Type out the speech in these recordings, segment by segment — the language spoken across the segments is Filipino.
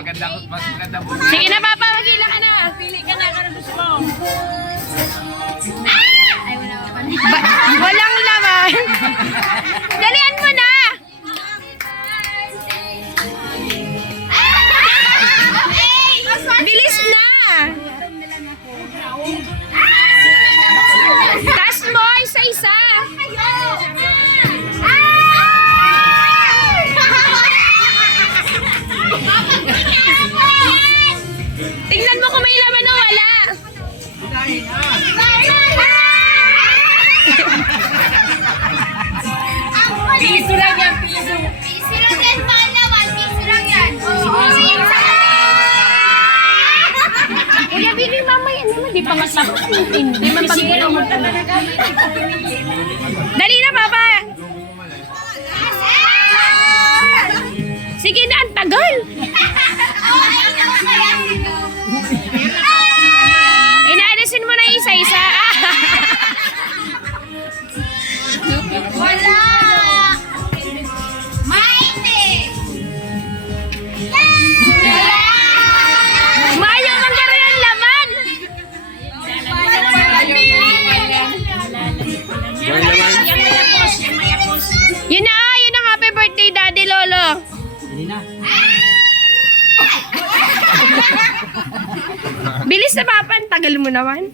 Mas maganda po. Sige na, Papa. Magila ka na. Pili ka na. Kano gusto mo? Walang laman. Dalian mo na. Bilis na. Taas mo, isa-isa. Tingnan mo kung may laman o wala. Piso lang yan, piso. Piso lang yan, palawan. Piso lang yan. Kuya, bili mamaya naman. Di pa nga sa hindi man pag-ilo mo talaga. Dali na, Papa. Sige na, ang tagal. Inaalisin mo na isa-isa. Wala! Maite! Mayo man karoon ang laman. Yun ang happy birthday, Daddy Lolo. Hindi na. Bilis na, Papa. Ang tagal mo naman.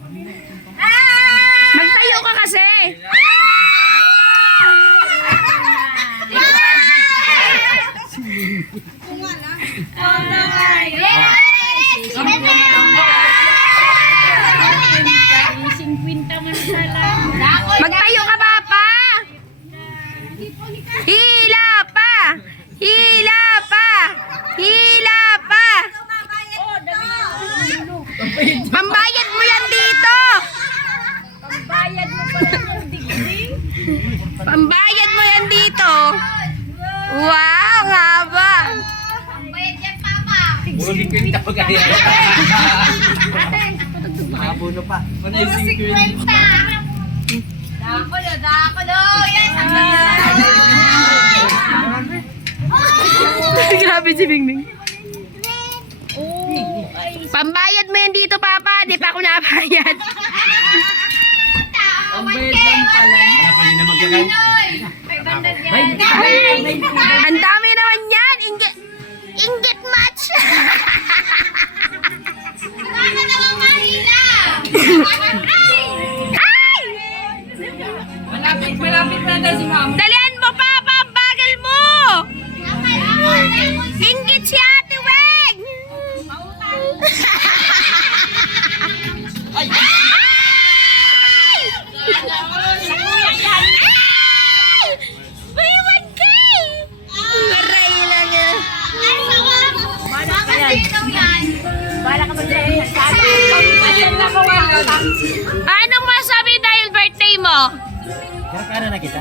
Magtayo ka kasi. Magtayo ka, Papa. Hila pa. Hila pa. Hila pa. Pambayad mo yan dito. Pambayad mo yan dito. Wow, haba. Ang bayad yan, Papa. Puro 50 pa kaya. Makabuno pa. Panay 50. Dakulo, dakulo. Yan, Grabe si Bingning. Pambayad mo yan dito, Papa. Di pa ako nabayad. Ang bayad lang pala. Wala pa yun na magkakan. May bandad yan. Ang dami naman yan. Inggit match. Wala ka naman mahila. Ay! Malapit na daw si Mama. Dalian mo, Papa. Ang bagal mo. Inggit si Ate Weg. Ay! May 1K! Aray lang yan. Anong masabi dahil birthday mo? Kaya na kita.